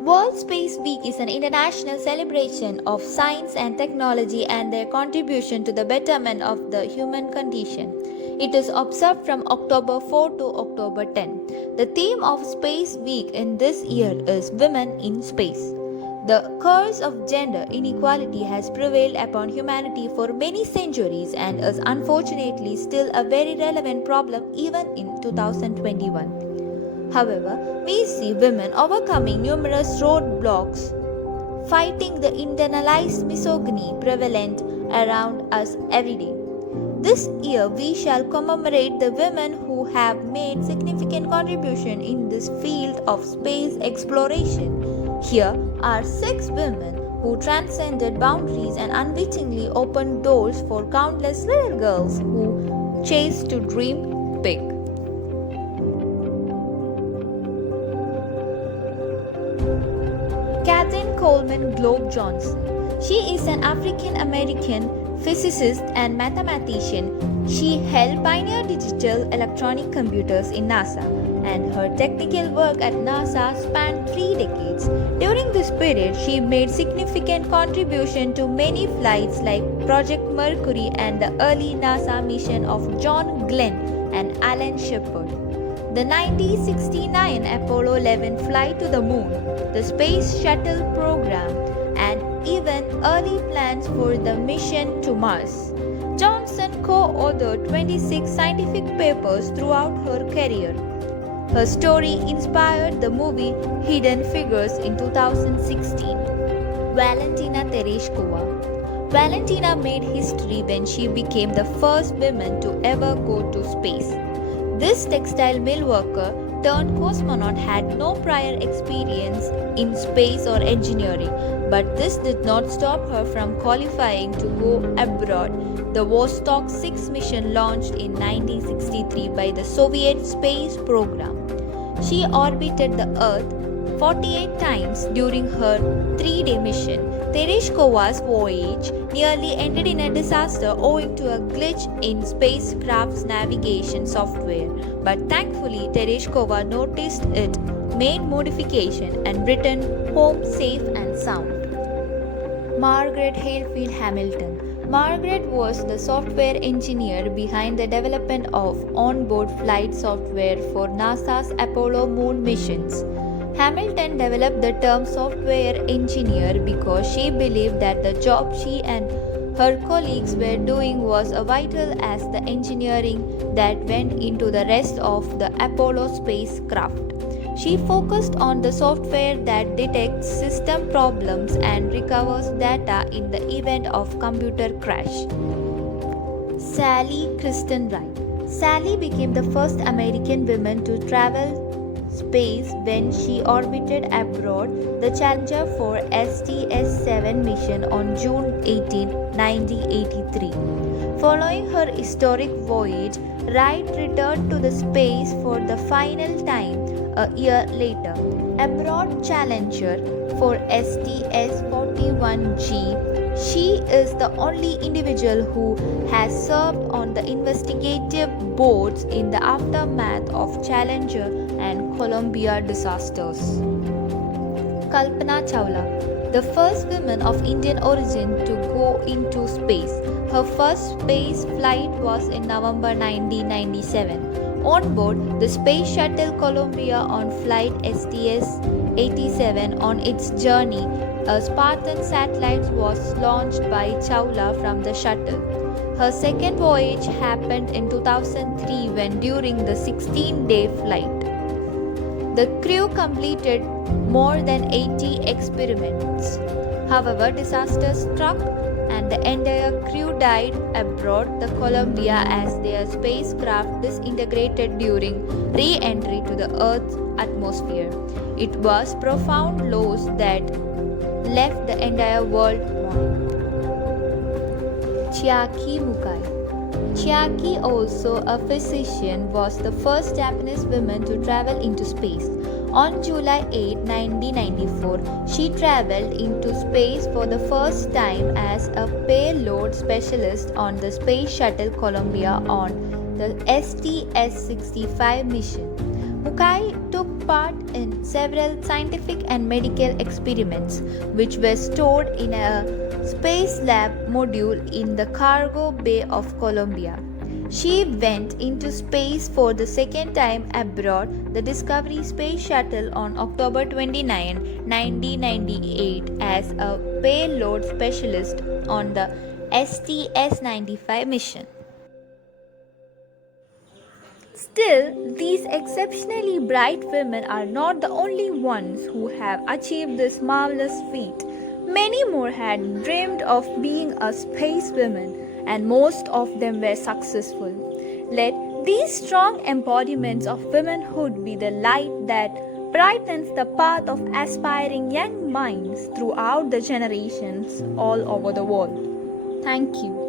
World Space Week is an international celebration of science and technology and their contribution to the betterment of the human condition. It is observed from October 4 to October 10. The theme of Space Week in this year is Women in Space. The curse of gender inequality has prevailed upon humanity for many centuries and is unfortunately still a very relevant problem even in 2021. However, we see women overcoming numerous roadblocks, fighting the internalized misogyny prevalent around us every day. This year, we shall commemorate the women who have made significant contribution in this field of space exploration. Here are 6 women who transcended boundaries and unwittingly opened doors for countless little girls who chase to dream big. Katherine Coleman Globe Johnson. She is an African American physicist and mathematician. She helped pioneer digital electronic computers in NASA, and her technical work at NASA spanned 3 decades. During this period, she made significant contribution to many flights like Project Mercury and the early NASA mission of John Glenn and Alan Shepard. The 1969 Apollo 11 flight to the moon, the Space Shuttle program, and even early plans for the mission to Mars. Johnson co-authored 26 scientific papers throughout her career. Her story inspired the movie Hidden Figures in 2016. Valentina Tereshkova. Valentina made history when she became the first woman to ever go to space. This textile mill worker turned cosmonaut had no prior experience in space or engineering, but this did not stop her from qualifying to go abroad. The Vostok 6 mission launched in 1963 by the Soviet space program. She orbited the Earth 48 times during her 3-day mission. Tereshkova's voyage nearly ended in a disaster owing to a glitch in spacecraft's navigation software, but thankfully Tereshkova noticed it, made modification, and returned home safe and sound. Margaret Hayfield Hamilton. Margaret was the software engineer behind the development of onboard flight software for NASA's Apollo moon missions. Hamilton developed the term software engineer because she believed that the job she and her colleagues were doing was as vital as the engineering that went into the rest of the Apollo spacecraft. She focused on the software that detects system problems and recovers data in the event of computer crash. Sally Kristen Wright. Sally became the first American woman to travel space when she orbited aboard the Challenger 4 STS-7 mission on June 18, 1983. Following her historic voyage, Wright returned to the space for the final time a year later. Aboard Challenger 4 STS-41G, she is the only individual who has served on the investigative boards in the aftermath of Challenger and Columbia disasters. Kalpana Chawla, the first woman of Indian origin to go into space. Her first space flight was in November 1997. On board the Space Shuttle Columbia on flight STS-87 on its journey, a Spartan satellite was launched by Chawla from the shuttle. Her second voyage happened in 2003 when during the 16-day flight. The crew completed more than 80 experiments. However, disaster struck and the entire crew died aboard the Columbia as their spacecraft disintegrated during re-entry to the Earth's atmosphere. It was profound loss that left the entire world mourning. Chiaki Mukai. Chiaki, also a physician, was the first Japanese woman to travel into space. On July 8, 1994, she traveled into space for the first time as a payload specialist on the Space Shuttle Columbia on the STS-65 mission. Mukai took part in several scientific and medical experiments, which were stored in a Space Lab module in the cargo bay of Columbia. She went into space for the second time aboard the Discovery Space Shuttle on October 29, 1998 as a payload specialist on the STS-95 mission. Still, these exceptionally bright women are not the only ones who have achieved this marvelous feat. Many more had dreamed of being a space woman, and most of them were successful. Let these strong embodiments of womanhood be the light that brightens the path of aspiring young minds throughout the generations all over the world. Thank you.